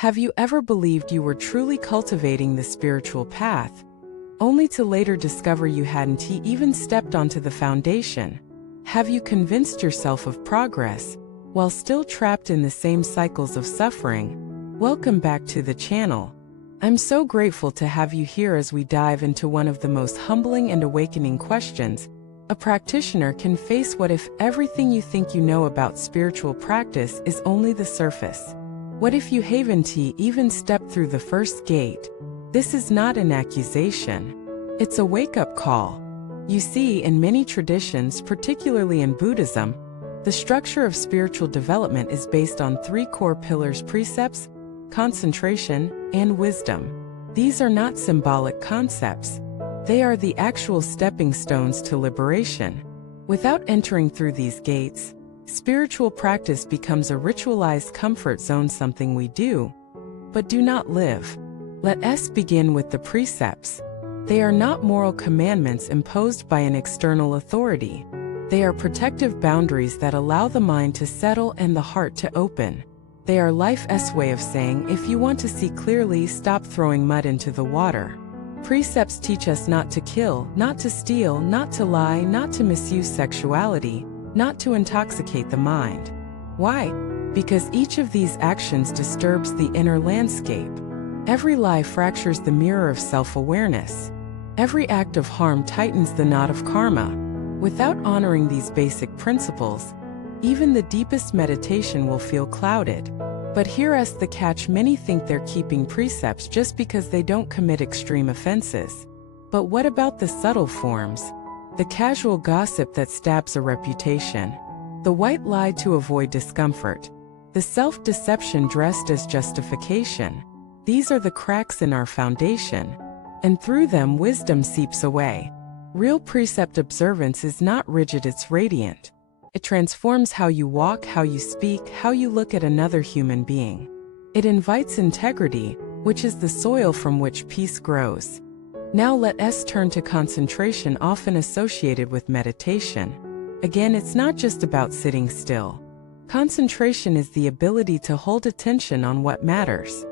Have you ever believed you were truly cultivating the spiritual path, only to later discover you hadn't even stepped onto the foundation? Have you convinced yourself of progress, while still trapped in the same cycles of suffering? Welcome back to the channel. I'm so grateful to have you here as we dive into one of the most humbling and awakening questions a practitioner can face. What if everything you think you know about spiritual practice is only the surface? What if you haven't even stepped through the first gate? This is not an accusation. It's a wake-up call. You see, in many traditions, particularly in Buddhism, the structure of spiritual development is based on three core pillars: precepts, concentration, and wisdom. These are not symbolic concepts. They are the actual stepping stones to liberation. Without entering through these gates, spiritual practice becomes a ritualized comfort zone, something we do, but do not live. Let us begin with the precepts. They are not moral commandments imposed by an external authority. They are protective boundaries that allow the mind to settle and the heart to open. They are life's way of saying, if you want to see clearly, stop throwing mud into the water. Precepts teach us not to kill, not to steal, not to lie, not to misuse sexuality, not to intoxicate the mind. Why? Because each of these actions disturbs the inner landscape. Every lie fractures the mirror of self-awareness. Every act of harm tightens the knot of karma. Without honoring these basic principles, even the deepest meditation will feel clouded. But here's the catch: many think they're keeping precepts just because they don't commit extreme offenses. But what about the subtle forms? The casual gossip that stabs a reputation, the white lie to avoid discomfort, the self-deception dressed as justification. These are the cracks in our foundation, and through them wisdom seeps away. Real precept observance is not rigid, it's radiant. It transforms how you walk, how you speak, how you look at another human being. It invites integrity, which is the soil from which peace grows. Now let us turn to concentration, often associated with meditation. Again, it's not just about sitting still. Concentration is the ability to hold attention on what matters,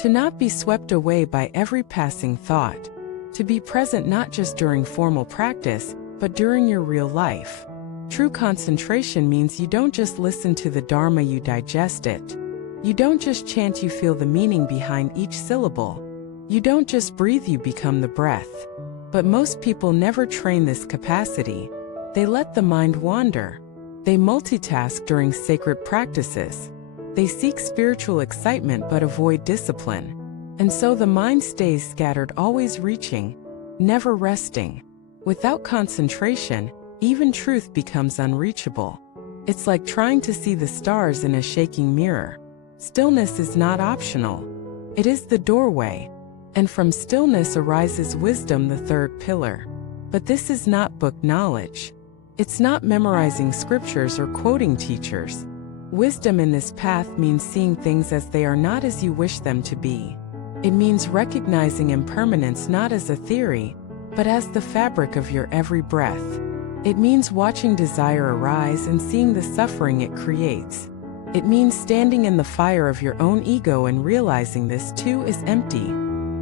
to not be swept away by every passing thought, to be present not just during formal practice, but during your real life. True concentration means you don't just listen to the Dharma, you digest it. You don't just chant, you feel the meaning behind each syllable. You don't just breathe, you become the breath. But most people never train this capacity. They let the mind wander. They multitask during sacred practices. They seek spiritual excitement but avoid discipline. And so the mind stays scattered, always reaching, never resting. Without concentration, even truth becomes unreachable. It's like trying to see the stars in a shaking mirror. Stillness is not optional. It is the doorway. And from stillness arises wisdom, the third pillar. But this is not book knowledge. It's not memorizing scriptures or quoting teachers. Wisdom in this path means seeing things as they are, not as you wish them to be. It means recognizing impermanence not as a theory, but as the fabric of your every breath. It means watching desire arise and seeing the suffering it creates. It means standing in the fire of your own ego and realizing this too is empty.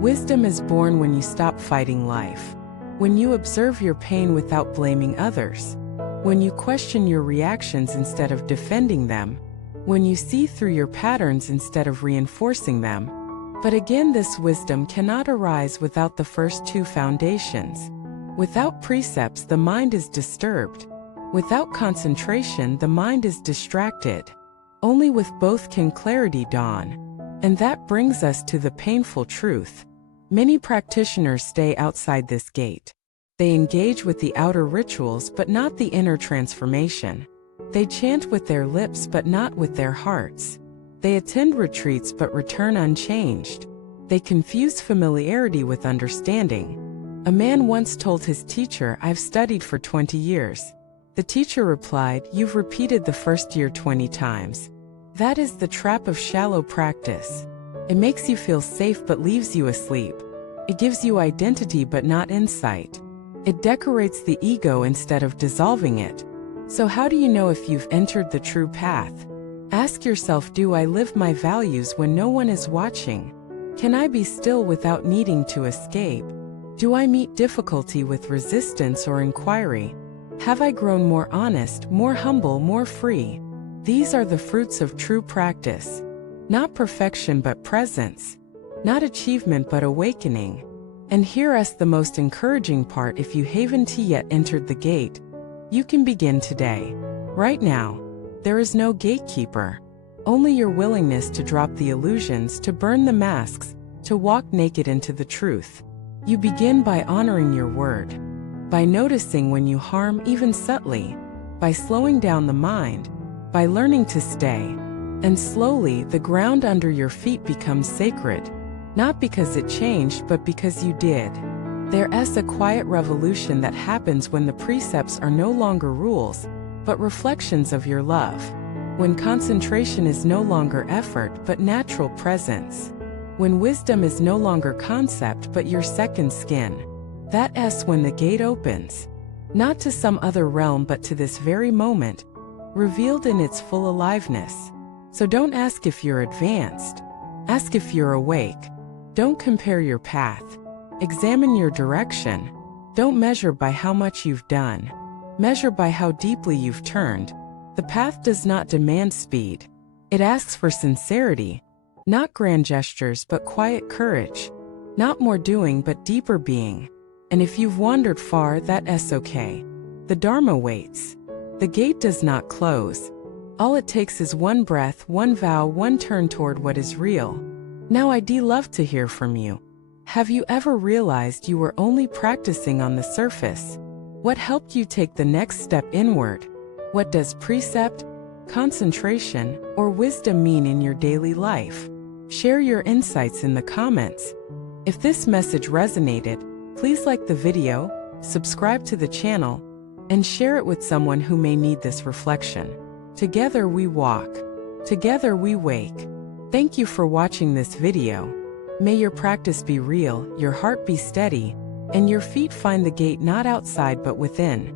Wisdom is born when you stop fighting life, when you observe your pain without blaming others, when you question your reactions instead of defending them, when you see through your patterns instead of reinforcing them. But again, this wisdom cannot arise without the first two foundations. Without precepts, the mind is disturbed. Without concentration, the mind is distracted. Only with both can clarity dawn. And that brings us to the painful truth. Many practitioners stay outside this gate. They engage with the outer rituals but not the inner transformation. They chant with their lips but not with their hearts. They attend retreats but return unchanged. They confuse familiarity with understanding. A man once told his teacher, "I've studied for 20 years. The teacher replied, "You've repeated the first year 20 times. That is the trap of shallow practice. It makes you feel safe but leaves you asleep. It gives you identity but not insight. It decorates the ego instead of dissolving it. So how do you know if you've entered the true path? Ask yourself, do I live my values when no one is watching? Can I be still without needing to escape? Do I meet difficulty with resistance or inquiry? Have I grown more honest, more humble, more free? These are the fruits of true practice. Not perfection but presence. Not achievement but awakening. And hear us the most encouraging part: if you haven't yet entered the gate, you can begin today. Right now. There is no gatekeeper. Only your willingness to drop the illusions, to burn the masks, to walk naked into the truth. You begin by honoring your word. By noticing when you harm, even subtly. By slowing down the mind. By learning to stay. And slowly, the ground under your feet becomes sacred. Not because it changed, but because you did. There's a quiet revolution that happens when the precepts are no longer rules, but reflections of your love. When concentration is no longer effort, but natural presence. When wisdom is no longer concept, but your second skin. That's when the gate opens. Not to some other realm, but to this very moment, revealed in its full aliveness. So don't ask if you're advanced. Ask if you're awake. Don't compare your path. Examine your direction. Don't measure by how much you've done. Measure by how deeply you've turned. The path does not demand speed. It asks for sincerity. Not grand gestures but quiet courage. Not more doing but deeper being. And if you've wandered far, that's okay. The Dharma waits. The gate does not close. All it takes is one breath, one vow, one turn toward what is real. Now I'd love to hear from you. Have you ever realized you were only practicing on the surface? What helped you take the next step inward? What does precept, concentration, or wisdom mean in your daily life? Share your insights in the comments. If this message resonated, please like the video, subscribe to the channel, and share it with someone who may need this reflection. Together we walk. Together we wake. Thank you for watching this video. May your practice be real, your heart be steady, and your feet find the gate not outside but within.